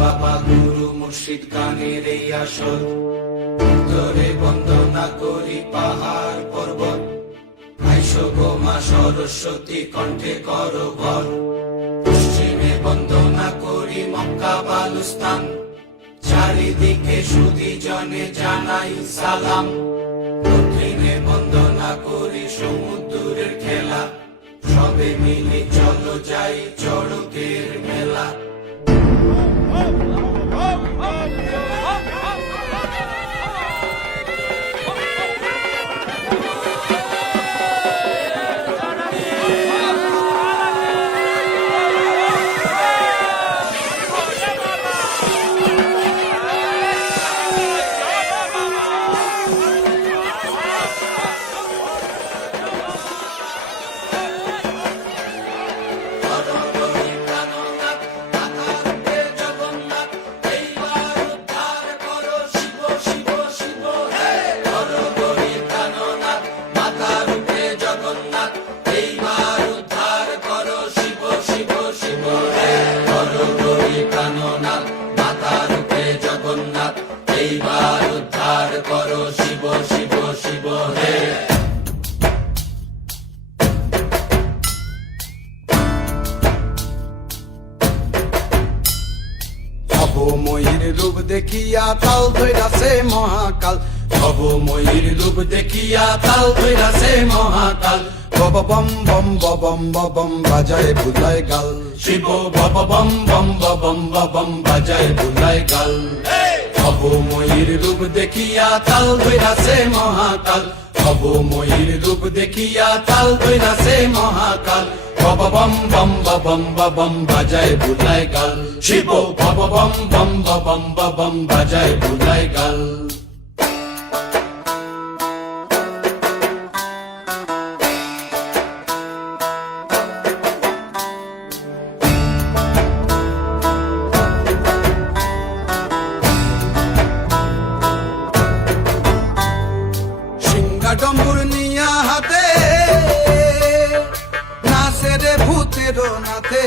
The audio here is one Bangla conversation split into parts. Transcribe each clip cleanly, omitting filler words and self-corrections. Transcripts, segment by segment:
বাবা গুরু মুর্শিদ গানের এই আসর, উত্তরে বন্দনা করি পাহাড় পর্বত, আইসো গো মা সরস্বতী কণ্ঠে করো ভর। পশ্চিমে বন্দনা করি মক্কা বালুস্তান, চারিদিকে সুধী জনে জানাই সালাম। দক্ষিণে বন্দনা করি সমুদ্রের খেলা, সবে মিলে চলো যাই চড়কের মেলা। এইবার উদ্ধার করো শিব শিব শিব হে। ভবময়ীর রূপ দেখিয়া তাল ধৈরাছে মহাকাল, ভবময়ীর রূপ দেখিয়া তাল ধৈরাছে মহাকাল। বব বম বম বম বম বাজায় বুলায় গাল, শিব বব বম বম বম বম বাজায় বুলায় গাল। ভবময়ীর রূপ দেখিয়া তাল ধৈরাছে মহাকাল, ভবময়ীর রূপ দেখিয়া তাল ধৈরাছে মহাকাল। বব বম বম বম বাজায় বুলায় গাল, শিব বব বম বম বম বাজায় বুলায় গাল। ডম্বুর নিয়া হাতে নাচে রে ভূতের নাথে,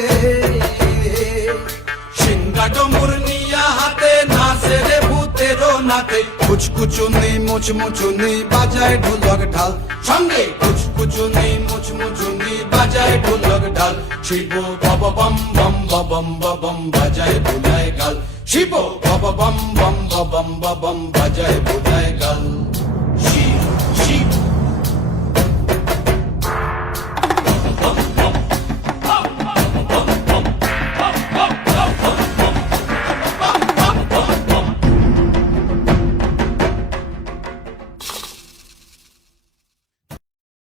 সিংহা ডম্বুর নিয়া হাতে নাচে রে ভূতের নাথে। কুচকুচুনি মুচমুচুনি বাজায় ঢোলক ঢাল, সঙ্গে কুচকুচুনি মুচমুচুনি বাজায় ঢোলক ঢাল। শিব বব বম বম বম বাজায় বুলায় গাল, শিব বব বম বম বম বাজায় বুলায় গাল।